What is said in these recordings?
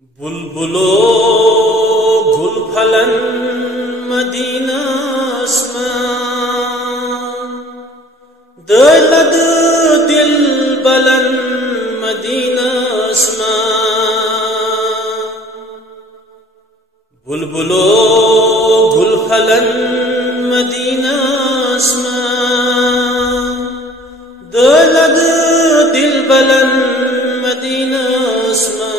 بلبلو گل پھلن مدینہ اسمان دلد دل بلن مدینہ اسمان بلبلو گل پھلن مدینہ اسمان دلد دل بلن مدینہ اسمان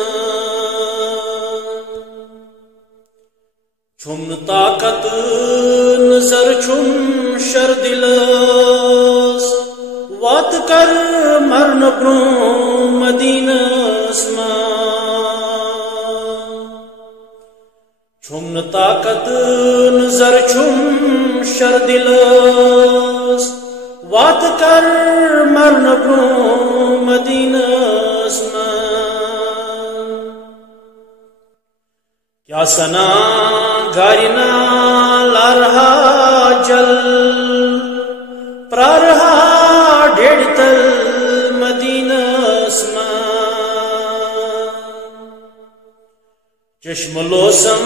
چھم طاقت نظر چھم شر دلس وات کر مرن برو مدینہ اسمان چھم طاقت نظر چھم شر دلس وات کر مرن برو مدینہ اسمان کیا سنا گارنا لارہا جل پرارہا ڈیڑھ تل مدینہ اسمان چشم لوسم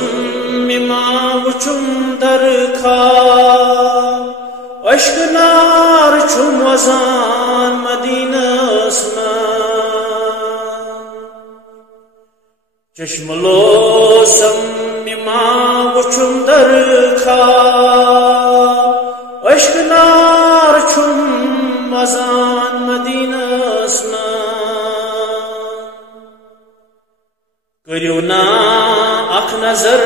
مما وچم در خواب اشک نار چم وزان مدینہ اسمان چشم لوسم مما وچم در خواب اشک نار چم وزان مدینہ اسمان کریو نا اخ نظر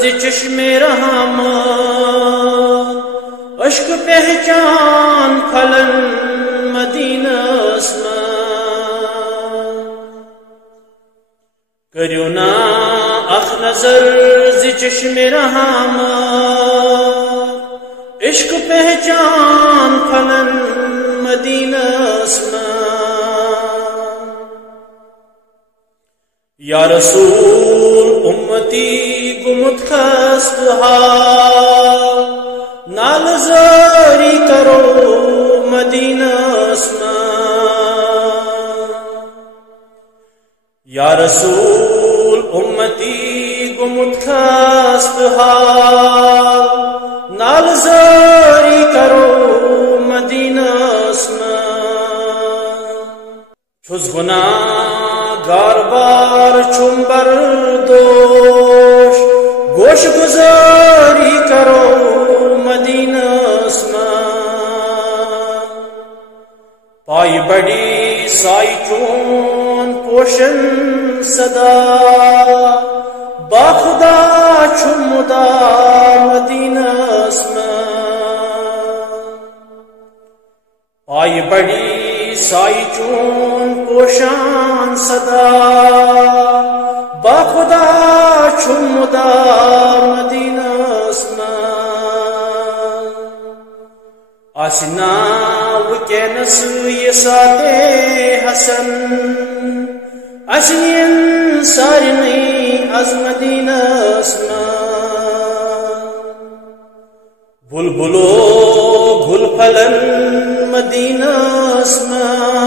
زی چشم رحمت اشک پہچان پھلن مدینہ اسمان کریو نا اخ نظر زی چشم رحمت عشق پہچان پھلن مدینہ اسمان یا رسول امتی گمت خست حال نال زاری کرو مدینہ اسمان یا رسول امتی گمت خست حال نال زاری کرو مدینہ اسمان چھز گناہ گار بار چم بردوش گوش گزاری کرو مدینہ اسمان پائی بڑی سائی چون پوشن صدا باخدا چمدا مدینہ اسمان پائی بڑی سائی چون پوشان صدا باخدا چمدا مدینہ اسمان آسنا وکینس یساتے حسن اسنین سارنی از مدینہ اسمان بلبلو گل پھلن مدینہ اسمان